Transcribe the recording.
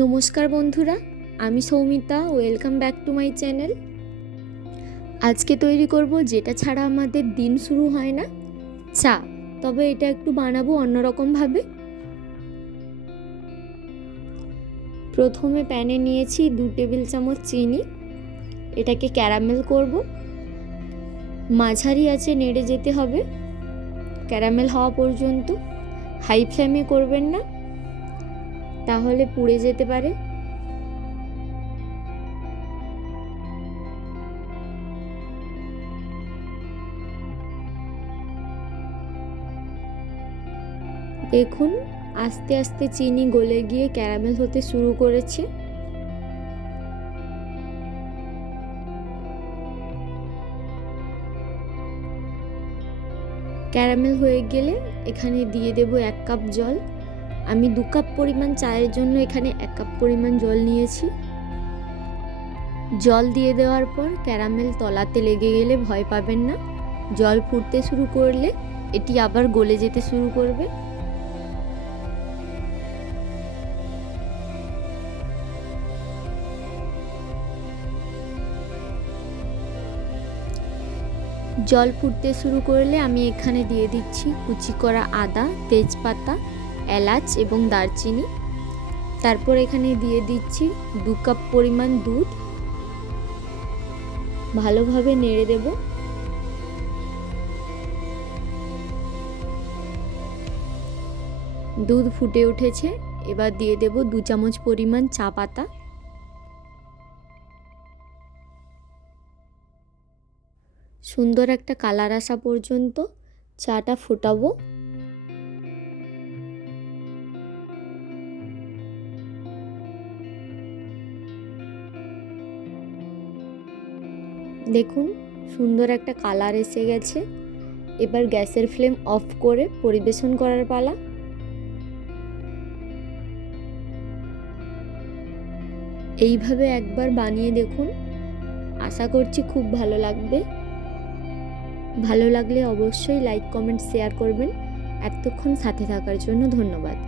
নমস্কার বন্ধুরা, আমি Soumita. Welcome back to my channel. আজকে তৈরি করব যেটা ছাড়া আমাদের দিন শুরু হয় না, চা। তবে এটা একটু বানাবো অন্যরকমভাবে। প্রথমে প্যানে নিয়েছি 2 টেবিল চামচ চিনি। এটাকে ক্যারামেল করব। মাঝারি আঁচে নেড়ে যেতে হবে ক্যারামেল হওয়া পর্যন্ত। হাই ফ্লেমে করবেন না, তাহলে পুড়ে যেতে পারে। দেখুন, আস্তে আস্তে চিনি গলে গিয়ে ক্যারামেল হতে শুরু করেছে। ক্যারামেল হয়ে গেলে এখানে দিয়ে দেব 1 কাপ জল। আমি 2 কাপ পরিমাণ চায়ের জন্য এখানে 1 কাপ পরিমাণ জল নিয়েছি। জল দিয়ে দেওয়ার পর ক্যারামেল তলাতে লেগে গেলে ভয় পাবেন না। জল ফুটতে শুরু করলে এটি আবার গলে যেতে শুরু করবে। জল ফুটতে শুরু করলে আমি এখানে দিয়ে দিচ্ছি কুচি করা আদা, তেজপাতা, এলাচ এবং দারচিনি। তারপর এখানে দিয়ে দিচ্ছি 2 কাপ পরিমাণ দুধ। ভালোভাবে নেড়ে দেব। দুধ ফুটে উঠেছে, এবার দিয়ে দেব 2 চামচ পরিমাণ চা পাতা। সুন্দর একটা কালার আসা পর্যন্ত চাটা ফোটাবো। দেখুন, সুন্দর একটা কালার এসে গেছে। এবার গ্যাসের ফ্লেম অফ করে পরিবেশন করার পালা। এইভাবে একবার বানিয়ে দেখুন, আশা করছি খুব ভালো লাগবে। ভালো লাগলে অবশ্যই লাইক, কমেন্ট, শেয়ার করবেন। এতক্ষণ সাথে থাকার জন্য ধন্যবাদ।